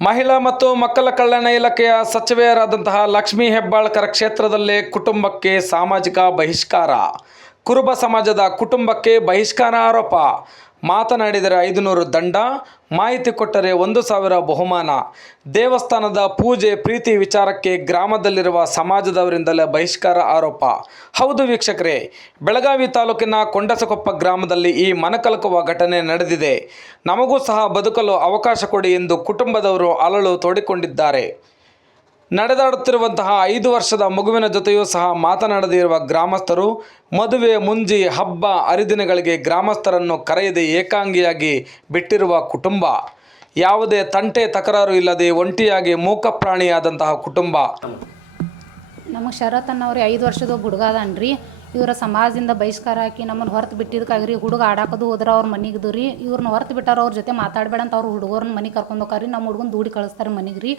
ಮಹಿಳಾ ಮತ್ತು ಮಕ್ಕಳ ಕಲ್ಯಾಣ ಇಲಾಖೆಯ ಸಚಿವೆಯರಾದಂತಹ ಲಕ್ಷ್ಮೀ ಹೆಬ್ಬಾಳ್ಕರ್ ಕ್ಷೇತ್ರದಲ್ಲೇ ಕುಟುಂಬಕ್ಕೆ ಸಾಮಾಜಿಕ ಬಹಿಷ್ಕಾರ. ಕುರುಬ ಸಮಾಜದ ಕುಟುಂಬಕ್ಕೆ ಬಹಿಷ್ಕಾರ ಆರೋಪ. ಮಾತನಾಡಿದರೆ 500 ದಂಡ, ಮಾಹಿತಿ ಕೊಟ್ಟರೆ 1,000 ಬಹುಮಾನ. ದೇವಸ್ಥಾನದ ಪೂಜೆ ಪ್ರೀತಿ ವಿಚಾರಕ್ಕೆ ಗ್ರಾಮದಲ್ಲಿರುವ ಸಮಾಜದವರಿಂದಲೇ ಬಹಿಷ್ಕಾರ ಆರೋಪ. ಹೌದು ವೀಕ್ಷಕರೇ, ಬೆಳಗಾವಿ ತಾಲೂಕಿನ ಕೊಂಡಸಕೊಪ್ಪ ಗ್ರಾಮದಲ್ಲಿ ಈ ಮನಕಲಕುವ ಘಟನೆ ನಡೆದಿದೆ. ನಮಗೂ ಸಹ ಬದುಕಲು ಅವಕಾಶ ಕೊಡಿ ಎಂದು ಕುಟುಂಬದವರು ಅಳಲು ತೋಡಿಕೊಂಡಿದ್ದಾರೆ. ನಡೆದಾಡುತ್ತಿರುವಂತಹ 5 ವರ್ಷದ ಮಗುವಿನ ಜೊತೆಯೂ ಸಹ ಮಾತನಾಡದೇ ಇರುವ ಗ್ರಾಮಸ್ಥರು ಮದುವೆ, ಮುಂಜಿ, ಹಬ್ಬ ಹರಿದಿನಗಳಿಗೆ ಗ್ರಾಮಸ್ಥರನ್ನು ಕರೆಯದೆ ಏಕಾಂಗಿಯಾಗಿ ಬಿಟ್ಟಿರುವ ಕುಟುಂಬ. ಯಾವುದೇ ತಂಟೆ ತಕರಾರು ಇಲ್ಲದೆ ಒಂಟಿಯಾಗಿ ಮೂಕ ಪ್ರಾಣಿಯಾದಂತಹ ಕುಟುಂಬ. ನಮಗೆ ಶರತ್ ಅನ್ನೋರು 5 ವರ್ಷದ ಹುಡುಗ ಅದಾನ್ರಿ. ಇವರ ಸಮಾಜದಿಂದ ಬಹಿಷ್ಕಾರ ಹಾಕಿ ನಮ್ಮನ್ನು ಹೊರತು ಬಿಟ್ಟಿದ್ದಕ್ಕಾಗ್ರಿ ಹುಡುಗ ಆಡಾಕೋದು ಹೋದ್ರೆ ಅವ್ರ ಮನೆಗೆ ರೀ. ಇವ್ರನ್ನ ಹೊರತು ಬಿಟ್ಟಾರ, ಅವ್ರ ಜೊತೆ ಮಾತಾಡಬೇಡ ಅಂತ ಅವ್ರು ಹುಡುಗರನ್ನ ಮನೆಗೆ ಕರ್ಕೊಂಡು ಹೋಗ್ರಿ. ನಮ್ಮ ಹುಡುಗನ ದೂಡಿ ಕಳಿಸ್ತಾರೆ ಮನೆಗೆ ರೀ.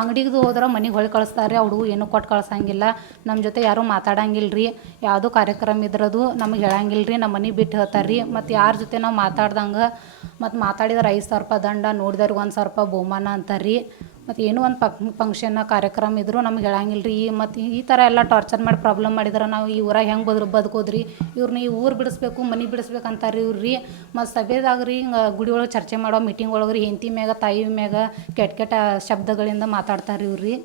ಅಂಗಡಿಗೆ ಹೋದ್ರೆ ಮನೆಗೆ ಹೊಳಿ ಕಳಿಸ್ತಾರೆ. ಆ ಹುಡುಗ ಏನೂ ಕೊಟ್ಟು ಕಳ್ಸಂಗಿಲ್ಲ. ನಮ್ಮ ಜೊತೆ ಯಾರೂ ಮಾತಾಡಂಗಿಲ್ಲ ರೀ. ಯಾವುದೋ ಕಾರ್ಯಕ್ರಮ ಇದ್ರದು ನಮಗೆ ಹೇಳಂಗಿಲ್ಲ ರೀ. ನಮ್ಮ ಮನೆ ಬಿಟ್ಟು ಹೇಳ್ತಾರೆ ರೀ. ಮತ್ತು ಯಾರ ಜೊತೆ ನಾವು ಮಾತಾಡ್ದಂಗೆ ಮತ್ತು ಮಾತಾಡಿದ್ರೆ 5,000 ರೂಪಾಯಿ ದಂಡ, ನೋಡಿದವ್ರಿಗೆ 1,000 ರೂಪಾಯಿ ಬಹುಮಾನ ಅಂತಾರೆ ರೀ. ಮತ್ತು ಏನೋ ಒಂದು ಫಂಕ್ಷನ್ ಕಾರ್ಯಕ್ರಮ ಇದ್ದರೂ ನಮ್ಗೆ ಹೇಳಂಗಿಲ್ಲ ರೀ. ಮತ್ತು ಈ ಥರ ಎಲ್ಲ ಟಾರ್ಚರ್ ಮಾಡಿ ಪ್ರಾಬ್ಲಮ್ ಮಾಡಿದ್ರೆ ನಾವು ಈ ಊರಾಗ ಹೆಂಗೆ ಬದುಕೋದ್ರಿ. ಇವ್ರನ್ನ ಈ ಊರು ಬಿಡಿಸ್ಬೇಕು, ಮನೆ ಬಿಡಿಸ್ಬೇಕು ಅಂತಾರೆ ಇವ್ರು ರೀ. ಮತ್ತು ಸಭೆದಾಗ ರೀ ಹಿಂಗೆ ಗುಡಿ ಒಳಗೆ ಚರ್ಚೆ ಮಾಡೋ ಮೀಟಿಂಗ್ ಒಳಗೆ ರೀ ಹೆಂಡತಿ ಮ್ಯಾಗ ತಾಯಿ ಮ್ಯಾಗ ಕೆಟ್ಟ ಶಬ್ದಗಳಿಂದ ಮಾತಾಡ್ತಾರೆ ಇವ್ರು ರೀ.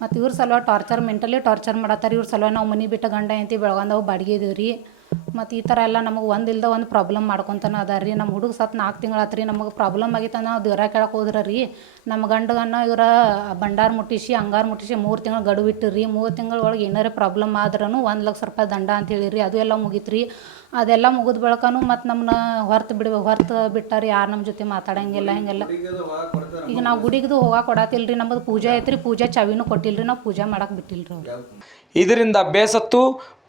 ಮತ್ತು ಇವ್ರ ಸಲುವಾಗಿ ಮೆಂಟಲಿ ಟಾರ್ಚರ್ ಮಾಡತ್ತಾರೆ. ಇವ್ರ ಸಲುವಾಗಿ ನಾವು ಮನೆ ಬಿಟ್ಟು ಗಂಡ ಹೆಂಡತಿ ಬೆಳಗಂದವು ಬಾಡಿಗೆ ಇದೀವಿ ರೀ. ಮತ್ತು ಈ ಥರ ಎಲ್ಲ ನಮಗೆ ಒಂದಿಲ್ದ ಒಂದು ಪ್ರಾಬ್ಲಮ್ ಮಾಡ್ಕೊತಾನೆ ಅದಾರ ರೀ. ನಮ್ಮ ಹುಡುಗ ಸತ್ತು 4 ತಿಂಗಳಾತು ರೀ. ನಮಗೆ ಪ್ರಾಬ್ಲಮ್ ಆಗಿತ್ತು ನಾವು ದೇವ್ರ ಕೇಳಕ್ಕೆ ಹೋದ್ರೆ ರೀ ನಮ್ಮ ಗಂಡಗನ್ನ ಇವರ ಭಂಡಾರ ಮುಟ್ಟಿಸಿ ಅಂಗಾರ ಮುಟ್ಟಿಸಿ 3 ತಿಂಗಳು ಗಡುವು ಇಟ್ಟು ರೀ. 3 ತಿಂಗಳ ಒಳಗೆ ಏನಾರ ಪ್ರಾಬ್ಲಮ್ ಆದ್ರೂ 1,00,000 ರೂಪಾಯಿ ದಂಡ ಅಂತ ಹೇಳಿರಿ. ಅದು ಎಲ್ಲ ಮುಗೀತು ರೀ. ಅದೆಲ್ಲ ಮುಗಿದ ಬಳಿಕನೂ ಮತ್ತು ನಮ್ಮನ್ನ ಹೊರತು ಬಿಟ್ಟಾರಿ. ಯಾರು ನಮ್ಮ ಜೊತೆ ಮಾತಾಡಂಗಿಲ್ಲ. ಹಿಂಗೆಲ್ಲ ಈಗ ನಾವು ಗುಡಿಗೆ ಹೋಗಕ್ಕೆ ಕೊಡತ್ತಿಲ್ಲ ರೀ. ನಮ್ಮದು ಪೂಜೆ ಐತ್ರಿ. ಪೂಜೆ ಚಾವಿನೂ ಕೊಟ್ಟಿಲ್ಲ ರೀ. ನಾವು ಪೂಜೆ ಮಾಡಕ್ಕೆ ಬಿಟ್ಟಿಲ್ಲ ರೀ ಅವ್ರು. ಇದರಿಂದ ಬೇಸತ್ತು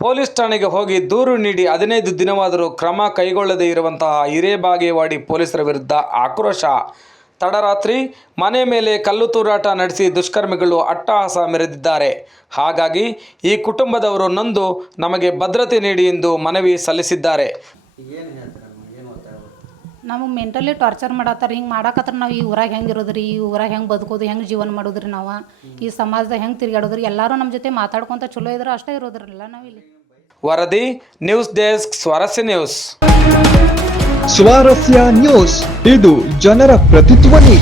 ಪೊಲೀಸ್ ಠಾಣೆಗೆ ಹೋಗಿ ದೂರು ನೀಡಿ 15 ದಿನವಾದರೂ ಕ್ರಮ ಕೈಗೊಳ್ಳದೇ ಇರುವಂತಹ ಹಿರೇಬಾಗೇವಾಡಿ ಪೊಲೀಸರ ವಿರುದ್ಧ ಆಕ್ರೋಶ. ತಡರಾತ್ರಿ ಮನೆ ಮೇಲೆ ಕಲ್ಲು ತೂರಾಟ ನಡೆಸಿ ದುಷ್ಕರ್ಮಿಗಳು ಅಟ್ಟಹಾಸ ಮೆರೆದಿದ್ದಾರೆ. ಹಾಗಾಗಿ ಈ ಕುಟುಂಬದವರು ನೊಂದು ನಮಗೆ ಭದ್ರತೆ ನೀಡಿ ಎಂದು ಮನವಿ ಸಲ್ಲಿಸಿದ್ದಾರೆ. ನಮಗೆ ಮೆಂಟಲಿ ಟಾರ್ಚರ್ ಮಾಡತ್ತಾರೆ. ಹಿಂಗೆ ಮಾಡಕತ್ರ ನಾವು ಈ ಊರಾಗ ಹೆಂಗೆ ಇರೋದ್ರಿ, ಈ ಊರಾಗ ಹೆಂಗೆ ಬದುಕೋದು, ಹೆಂಗೆ ಜೀವನ ಮಾಡೋದ್ರಿ, ನಾವು ಈ ಸಮಾಜದಾಗ ಹೆಂಗೆ ತಿರುಗಾಡೋದ್ರಿ. ಎಲ್ಲರೂ ನಮ್ಮ ಜೊತೆ ಮಾತಾಡ್ಕೊತ ಚಲೋ ಇದ್ರೆ ಅಷ್ಟೇ ಇರೋದ್ರಲ್ಲ ನಾವಿಲ್ಲಿ. ವರದಿ ನ್ಯೂಸ್ ಡೆಸ್ಕ್, ಸ್ವಾರಸ್ಯ ನ್ಯೂಸ್. ಸ್ವಾರಸ್ಯ ನ್ಯೂಸ್, ಇದು ಜನರ ಪ್ರತಿಧ್ವನಿ.